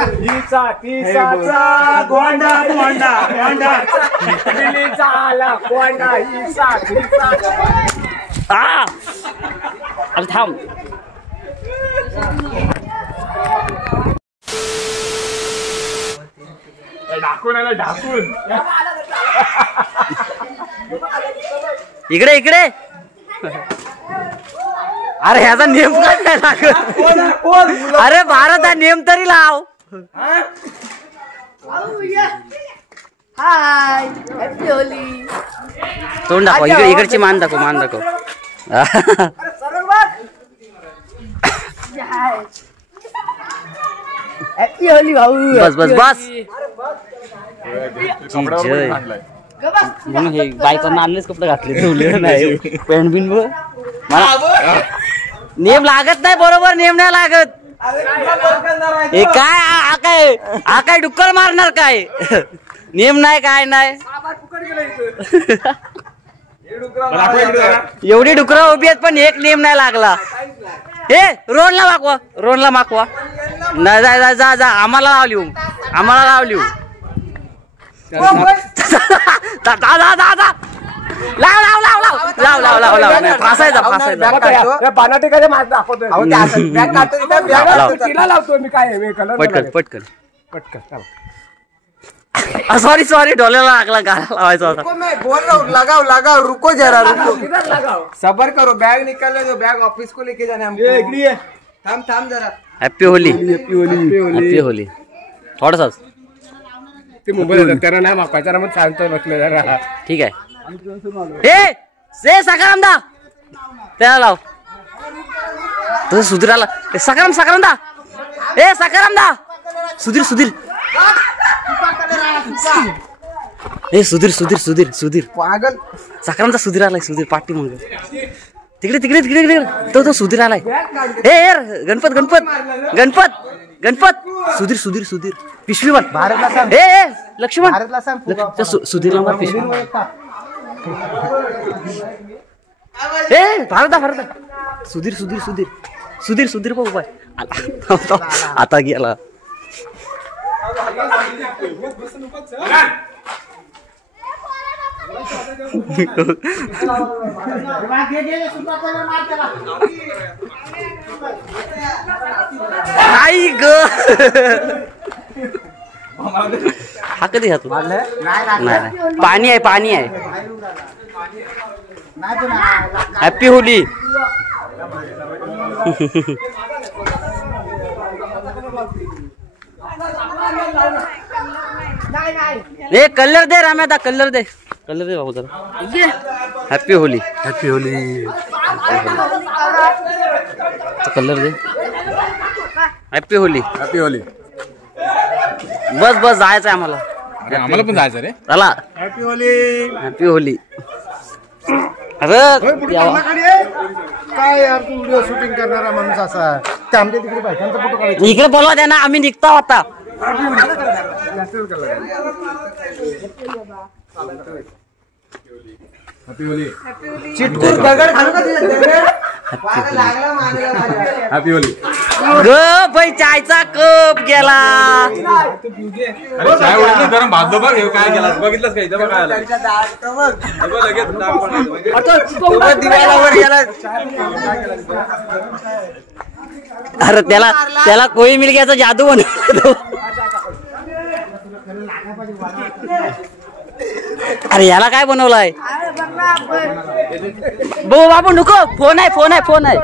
हिचा तिचा गोंडा गोंडा गोंडा झाला गोंडा हिचा अरे थांब. ढाकून आला ढाकून. इकडे इकडे. अरे ह्याचा नेम काय लागत. अरे भारत हा नेम तरी लाव. Hi happy Holy. तोंड दाखव. इकडची मान दाखव. मान दाखव. हॅपी होली भाऊ. बस बस बस. म्हणून हे बायकांना आणलेच कपडे घातले. ठेवले नाही पॅन्ट बिन. मला नेम लागत नाही. बरोबर नेम नाही लागत. हे काय हा काय डुक्कर मारणार काय. नेम नाही काय नाही. एवढी डुकरं उभी आहेत पण एक नेम नाही लागला. हे रोडला मागवा. रोडला मागवा. नाही जा जा जा. आम्हाला लाव लिहू. आम्हाला लाव लिहू. फासायचा फासायचा. पानाटे माझ दाखवतोय. लावतोय मी काय पटकन पटकन पटकन. Sorry sorry. डोल्याला लागला. गाला लावायचा होता. मैं बोल रहा हूँ लगाओ लगाओ. रुको जरा रुको. किधर लगाओ. सबर करो. बैग निकालने दो. बैग ऑफिस को लेके जाना है. थाम थाम जरा. Happy Holi. Happy Holi. Happy Holi. थोडासाच ते मुंबईला त्याला नाही मागवायचा. मग सांगतो म्हटलं जरा. ठीक आहे. हे से सकारामदा त्याला लाव. तसं सुधीराला. सकाराम सकारामदा. ए सकारामदा. सुधीर सुधीर. ए सुधीर सुधीर सुधीर सुधीर. पागल. सकारामचा सुधीर आलाय. सुधीर पाठी मग तिकडे तिकडे तिकडे तिकडे. तो सुधीर आलाय. ए यार गणपत गणपत गणपत गणपत. सुधीर सुधीर सुधीर. पिशवी वर. भारतला सांग. ए लक्ष्मण. भारतला सांग. सुधीरला मार पिशवी. ए भारत भारत. सुधीर सुधीर सुधीर सुधीर सुधीर बघू बाय. आता गेला. आई ग. हा कधी घातू. नाही पाणी आहे पाणी आहे. हॅपी होली. ए कलर दे राम्यादा. कलर दे. कलर दे बाबू जरा. Happy Holi. Happy Holi. Colour दे. हॅपी होली. हॅपी होली. बस बस जायचंय आम्हाला. आम्हाला पण जायचं रे. चला. हॅपी होली. हॅपी होली. अरे काय यार तू व्हिडिओ शूटिंग करणारा माणूस असा. ते आमच्या तिकडे बायकांचा फोटो काढायचा. इकडे बोलवा द्या ना. आम्ही निघतो आता. Happy Holy. चिटकूर दगड घालू का तुझ्या दगड. लागला मानेला. Happy Holy. ग बाई चायचा कप गेला. चाय ओढलं गरम भाजलो बघ. हे काय केला बघितलंस का. इथं काय अरे त्याला त्याला कोई मिल गयाचा जादू बनवतो. अरे याला काय बनवलाय. बो बाबू नको. फोन आहे फोन आहे फोन आहे.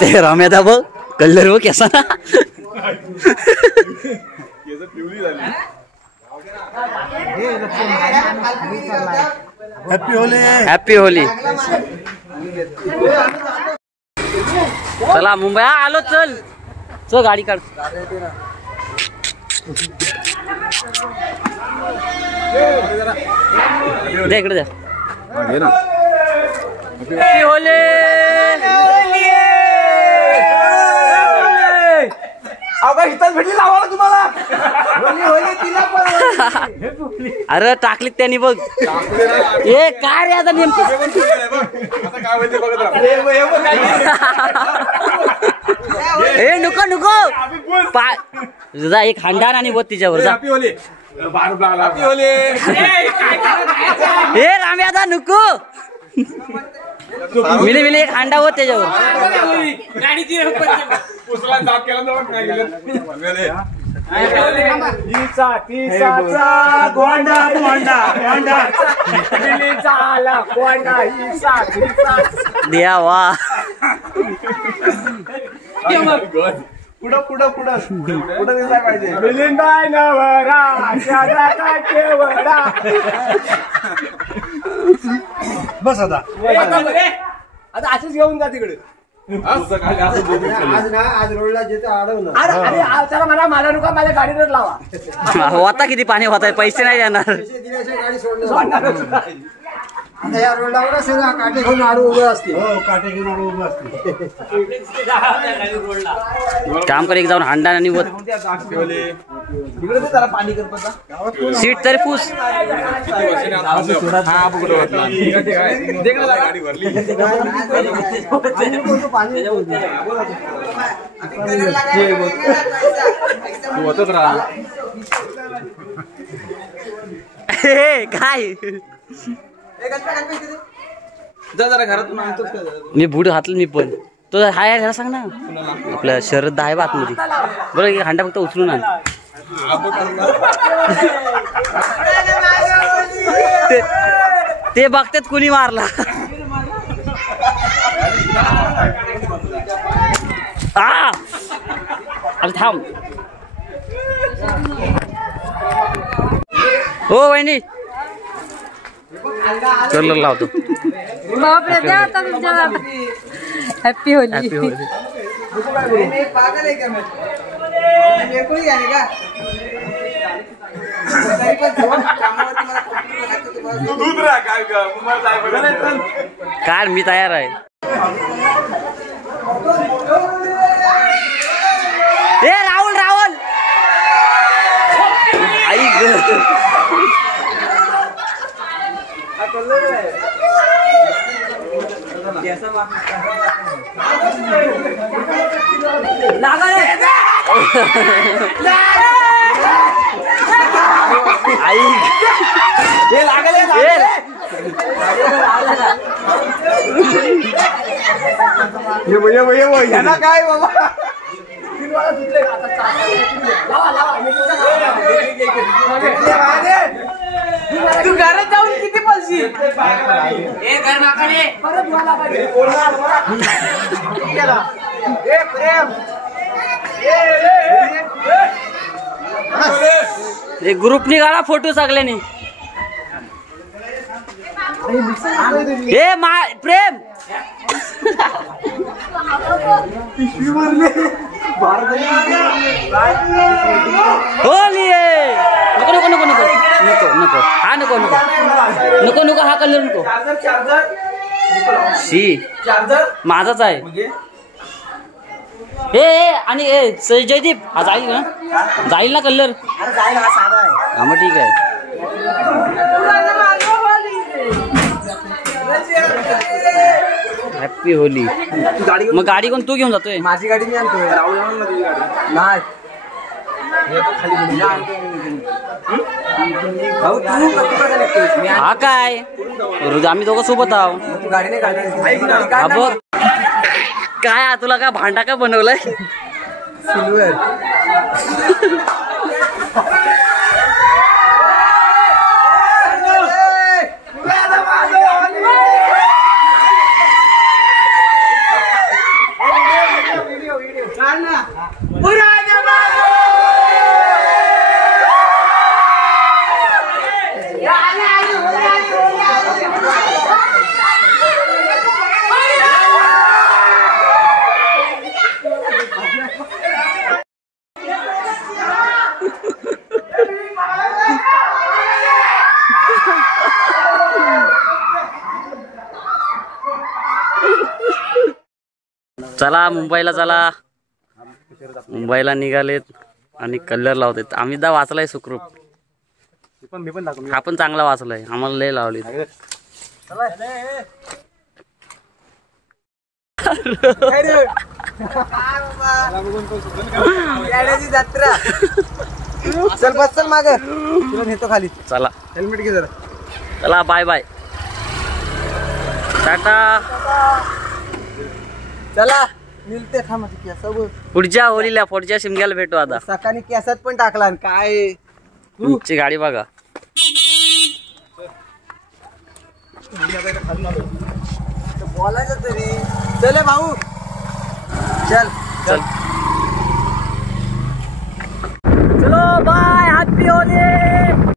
ते रम्यादा बघ. कलर बघ कसा ना. हॅपी होली. Happy Holy. चला मुंबई आलो. चल चल गाडी काढ. दे इकडे द्या. Happy Holy. इथंच भेटली लावाला तुम्हाला. होली होली तिला पण. अरे टाकलीत त्यांनी बघ. ए काय रे आता नेमकं. काय ए नको नको जा एक हांडार आणि बोत तिच्यावर जा ए राम्या जा नको मिले मिले एक हांडा होत त्याच्यावर द्या वा पुढं पुढं पुढं पुढं दिसायला पाहिजे बस आता असेच घेऊन जा तिकडे आज रोडला जेथे अडवलं चला मला नुका माझ्या गाडीवर लावा होता किती पाणी होत आहे पैसे नाही देणार गाडी सोडणार आता या रोडला काटे घेऊन आडू उभं असते काटे घेऊन आडू उभं असते काम कर एक जाऊन हांडा आणि बोत तिकडे त्याला पाणी कर सीट तरी पूस काय जरा घरातून मी बूट घातलं मी पण तो हाय ह्याला सांग ना आपल्या शरद आहे बातमध्ये बरं एक हांडा फक्त उचलून आण ते बघतात कुणी मारला अरे थांब हो वहिनी कलर लावतो हॅपी होली हॅपी होली पागल आहे का मेरे को ही आने का काय मी तयार आहे ए राहुल राहुल आई काय बाबा तू घरात जाऊन किती पलशी ग्रुप निघाला फोटो सगळ्यांनी प्रेम होली नको नको नको नको नको नको हा नको नको नको नको हा कलर नको शी माझाच आहे ए आणि जयदीप हा जाईल ना जाईल ना कलर हा मग ठीक आहे हॅपी होली मग गाडी कोण तू घेऊन जातोय माझी गाडी मी आणतोय नाही हा काय आम्ही दोघं सोबत आहो गाडी नाही हा बघ काय तुला काय भांडा काय बनवलाय सिल्वर चला मुंबईला चला मुंबईला निघालेत आणि कलर लावतात आम्ही दा वाचलाय सुखरूप हा पण चांगला वाचलाय आम्हाला लय लावली जत्रा चल बस चल माग तुला नेतो खाली. चला हेल्मेट घे जरा. चला बाय बाय टाटा. चला मिळते थांब केस पुढच्या होलीला पुढच्या शिमग्याला भेटू आता. सकाळी केसात पण टाकला आणि काय तुमची गाडी बघा. बोलायचं तरी. चल भाऊ चल चल चलो बाय हॅपी होली.